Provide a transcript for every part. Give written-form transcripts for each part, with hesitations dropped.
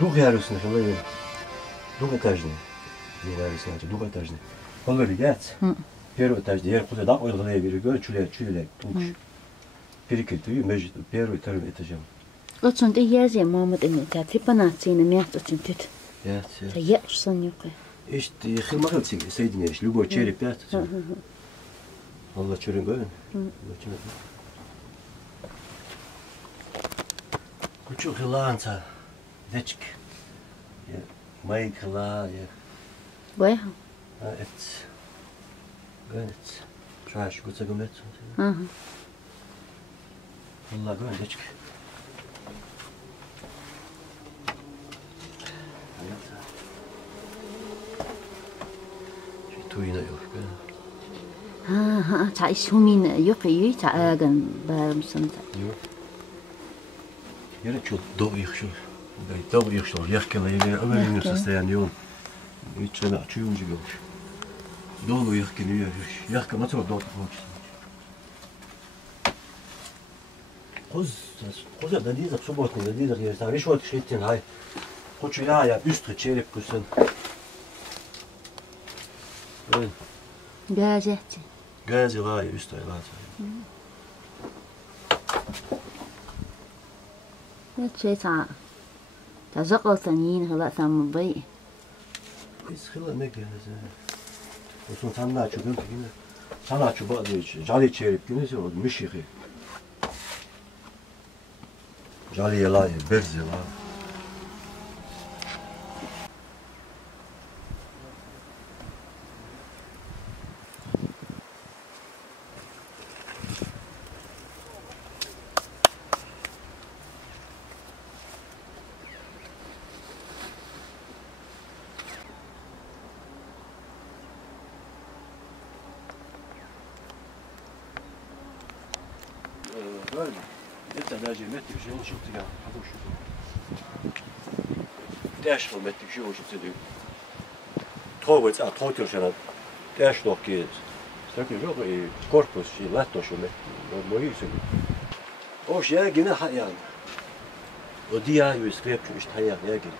Дух ярусный, что двухэтажный. Не ярусный, значит, двухэтажный. Он говорит, первый этаж, я куда да, он говорит, чуля, туч. Перекрытый между первым и вторым этажом. Вот он я мама дымит, а ты панаций на место центит. Я. Я санюка. Ишь, ты хилмахалцик соединяешь, любой череп пять. Allah çörün böyle. Küçük yılansa, deçik. Ya, maykla, ya. Vay. Et. Gayet. Çaş, kutsa gömet. Allah böyle deçik. Tuyuna yok. 자, 소민 옆에 작은 바람선다. Я чё доехал. Да, доехал. Ехал, я аварийное состояние он. И что чуем же говоришь. Доехал, я ехал, на целом долго получится. Коза дадизах субботний, дадизах я знаю, видишь вот шейтин, хай. Хочу я быстрый череп кусен. газете. Гази лай, быстрый лай. شيء صعب تزقط ثانيين هلا ثم بي بس خلا نجي هذا وصل ثنا شو قلت كنا ثنا شو بعد جالي تشيرب كنا شو مشي خي جالي لاي برز لا Это даже метр уже лучше тебя подушку. Дешево метр уже лучше тебя. Товарищ, а товарищ же дешево geht. Такой же и корпус, и лето что мы, мои все. Ош я гина хаян. O diye yüz krep çünkü tayak ya gel.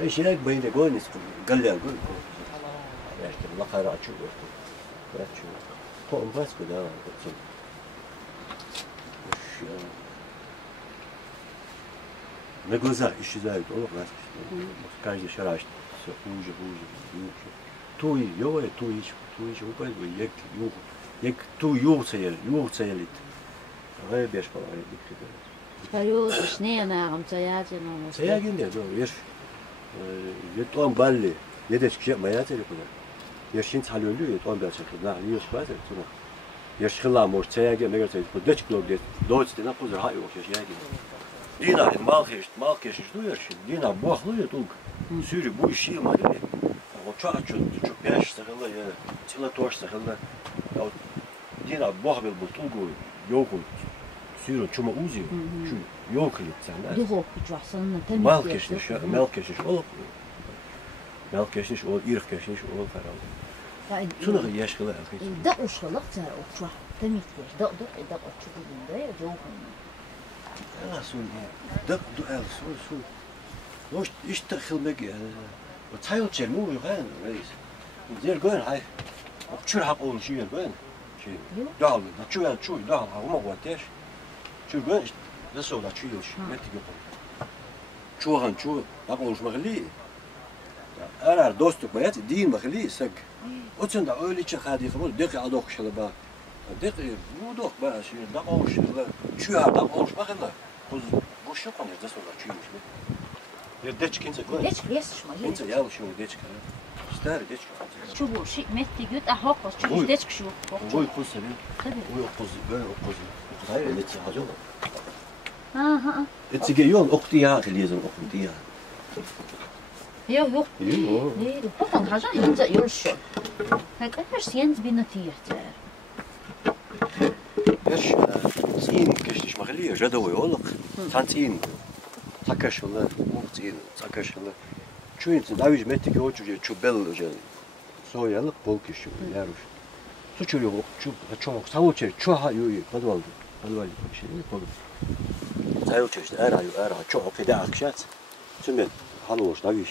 Ay şey beyne goynis galler goy. Belki lakara açıyor. Açıyor. Tom bas bu da. Ne güzel iş güzel olur lan. Каждый шараш все хуже. Туй, йой, туй, упай, як ту юрцелит. Ребеш половина дикрит. Период шнея нагам цаятин он. Цаягин де, да, еш. Ветон балли. Едеш кше маятели куда. Ешин салюлю, ветон бячек, на лиеш базер, туна. Еш хила мож цаягин мегер цаят. Дөч клог де, доцте на кузер хай ох ешягин. Dina malkeş duyar şimdi. Dina baklı ya tulk. Sürü bu işi mi dedi. O çok beş sakılı ya. Çila toş sakılı. Ya Dina bakbil bu tulku yok. Sürü çuma uzuyor. Şu yok yitsen. Yok uçasın temiz. Malkeşiş olup. Malkeşiş ol, irkeşiş ol falan. Şunu yaşkılı akış. Da uşalık çar uçak. Temiz. Da uçuğunda ya yok. Sun dak duel sun lost ist der khilmek o tayl cher mu yogan reis der goen hay o chur hak ol shi goen shi dal da chuel chuy dal ha mo watesh chur goen da so da chuy shi met go chuhan chu da ol shmagli arar dostuk bayat din magli sak o tsun da öyle çe khadi khol dik adok shalba dik budok ba shi da ol shi chuy da ol shmagli Bu što koneš da su ga čuješ, ne? Jer dečkince gledaj. Dečki jesiš ma. Kince javuš ovu dečka, ne? Stari dečka. Čubu ši metti güt a hokos čubu dečki šu. Ovo je kusa, ne? Ovo je opozi, böyle opozi. Hayır, etsi hacı olan. Aha. Etsi geliyor, okti ya geliyordun, okti ya. Yok. Yok. Ne? Bakın hacan hinca yolşu. Hakikaten siyens bir notiyertler. Верш, цин кешниш махали, жадовый олок, цин, цакашылы, цин, цакашылы. Чуинцин, давиж меттики очуже, чубел уже, соялык бол кеши, яруш. Сучули чок, савучер, чуха юй, подвал кеши, подвал. Савучер, эра, чок, кеда акшац, сумет, халош, давиж.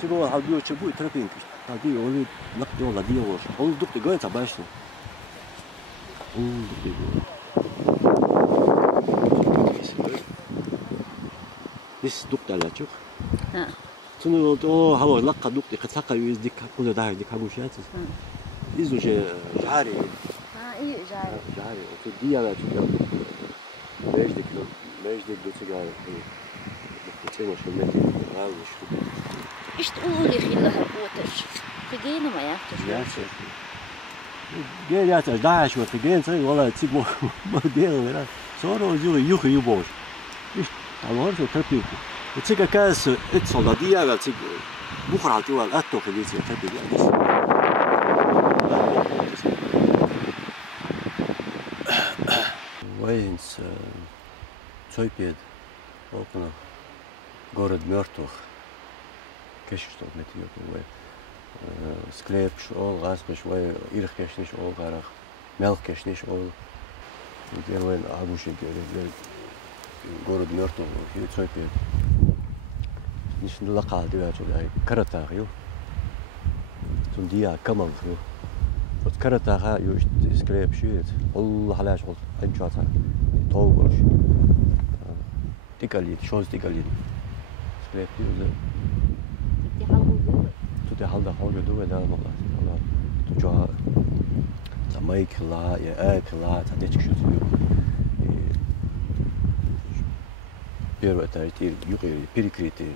지금 하디오 저부 트래핑 하디오 원래 낙도 라디오 오늘 독대 거에 잡았어. This 독달라 쭉. 저는 또 하고 낙가 독대 같이 유즈디 갖고 다 이제 가고 싶어요. 이제 자리. İyi 자리. 자리. 그 디아가 지금 Mecde götürüyor. Geçen şu metin almış. İşte o öyle şeyler otur. Kıgeyni mi yaptı? Gel yatır, daha şu kıgeyni sen valla çık bu diyelim ya. Sonra o yuhu yuboş. İşte tamam şu tabii. Çık akası et solda diye çık. Bu kadar tuval atto kıgeyni tabii. Воинц Цойпед, окна, город мертвых. Кеш что метет ой. Склеп шол, газбеш ой, ирх кешниш ол гарах. Мелк кешниш ол. Делаем агушин город мертвых, Цойпед. Нишн лаqa diyor çocuklar. Karatağ yok. Tundiya kamal yok. Karatağ yok sklep şuyet. Allah halaş ol. Ançata. Toğuş. Dikalit, şoz dikalit. Sklep diyor. Tutte halda halda do da Allah. Allah. Tuca Jamaikla ya akla ta dečki şu. Первое это юрий перекрыты.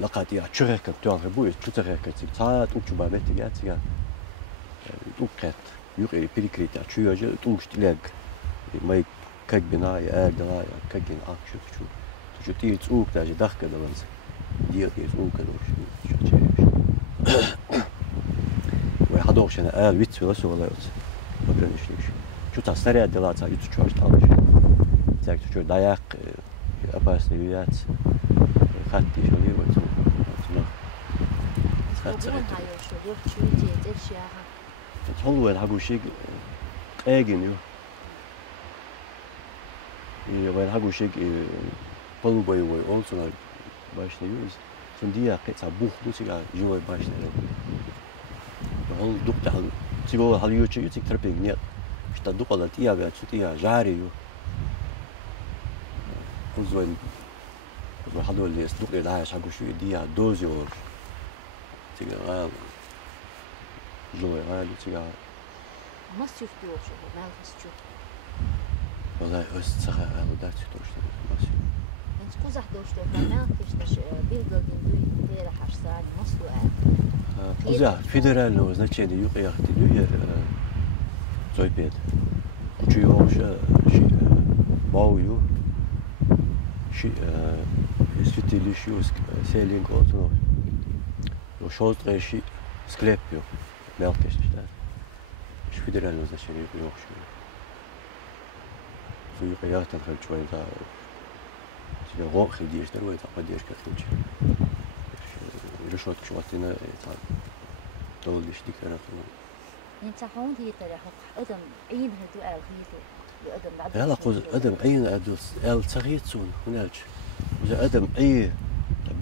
Лакати а чурека туан ребует чутерека тип цаат учуба метигатига. Укет юрий перекрыты а чуёже тungштилег. Май как бина я дала как ин акшу чу. Тучу ти цук даже дахка даванс. Диер есть ука дош. Ой хадошена вит вела соглаётся. Пограничник. Şu staraya delaca itu çuvaş almış. Tek şu dayak yaparsın yuyat. Khatti şöyle var. 저분은 다 요쇼요 주의제 제시하하. 철로에 하고씩 애기요. 왜 하고씩 polboyu olsun başlıyor. Sonra kısa buhlu siga joy başlıyor. Hol dukta hal sigo hal yoçu yüksek traping ne. İşte dukala tiya ve çutiya jariyo. Uzun halol les dukla daha hagoşu diya doziyor. Siga joy hal siga. Nasıl yapıyor şu melhasçı? Vallahi östsaha alıda çıkmıştı. Nasıl? Ens kuzah doştu ben kışta bildiğin duy harsani nasıl Kuzah federalno значение юqyaqti yer zoyped. Uçuyor hoşa bauyu святилище селинг отно. Но шострэши склепио мелкешта. Федеральное значение yok şu. Suyu kıyaktan kalçoyun da işte roh hediyişler var da kadar kalçı. Решетку шватина это доллиш дикараху. انت هون هي ترى ادم عين هدو الخيط ادم بعد يلا قوز ادم عين ادوس ال تغيتون هناك اذا ادم اي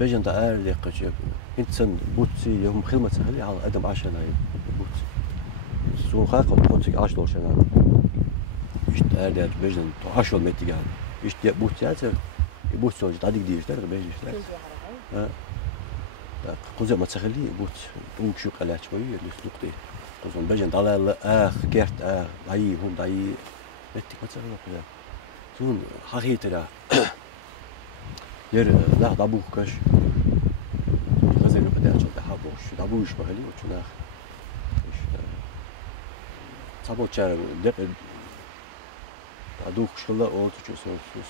بجن دار اللي قجب انسان بوتسي يوم خدمه تخلي على ادم عشان بوت سو خاق بوتسي 10 دولار شنو işte erde bejden aşol metti geldi. İşte bu tiyatro bu sonuç tadik diyişler bejişler. Ha. Da kuzu ma tsakhli bu şu qala şoy lüsluqti. Kuzun bejden dalal gert dayı hun dayı metti kaçarına koyar. Sun hakiyetera yer la da bu kaş. Gazel kadar çok daha boş. Da bu iş bahali o çuna. İşte saboçar de aduk şulla oltuçu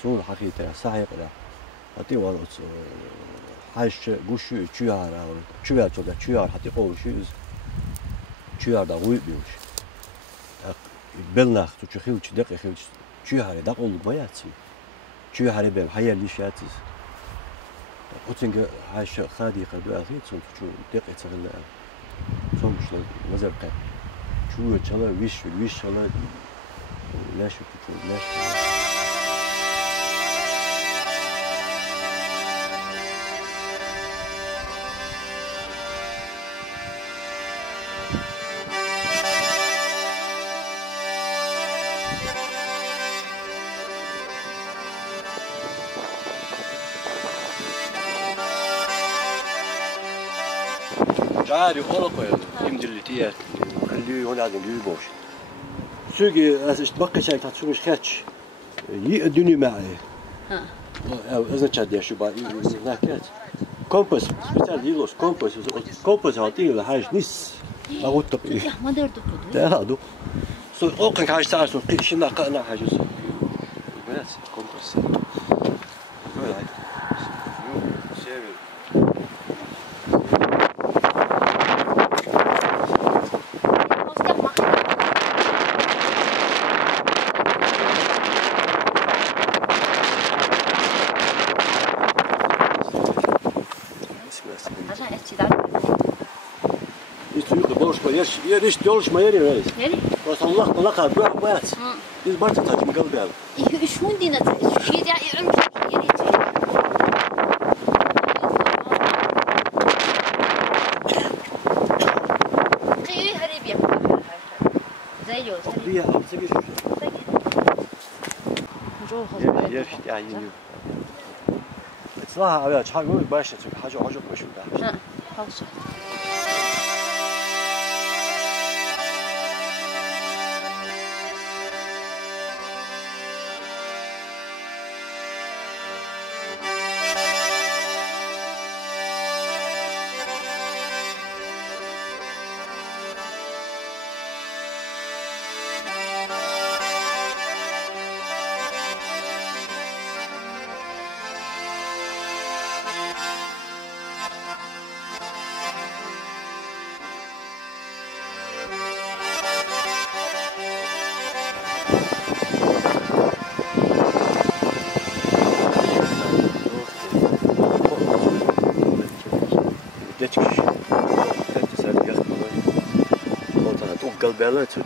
son hakiyete sahip la. Ati var o haş guşu çuyara çuyar çok da çuyar hati oluşuz. Çuyar da uyuyor. Belnaq tuçu xilç de xilç çuyar da oldu bayatsi. Çuyar ben hayal işatiz. Otinge haş khadi qadu axit son tuçu de qetagla. Sonuçta mazarqa. Çuyu çala viş çala لا شو تقول لا شو جاري أوروبا يمدلتيات اللي هنا اللي يبوش سوقي اشتبقي شيء تحسوش خاتش يقدني معي او اذا تشاد شو با ناكات كومباس بتاع يلوس كومباس هاتي له حاجه نس اغوت طبي ما درت لا هادو سو اوكن حاجه تاع سو قيشنا قنا حاجه بس كومباس Yeriş yolş mayeri reis. Neri? Vasallah balaka bırak. Biz barça taçım kaldı abi. İki üç gün dinle. Şey ya ömrüm yeri. Kıyı harip yapıyor. Zey yol. Bir ya hamsa bir. Yer yani. Sıla abi çağır başla çünkü hacı koşuldu. Ha, kalsın. belli açık.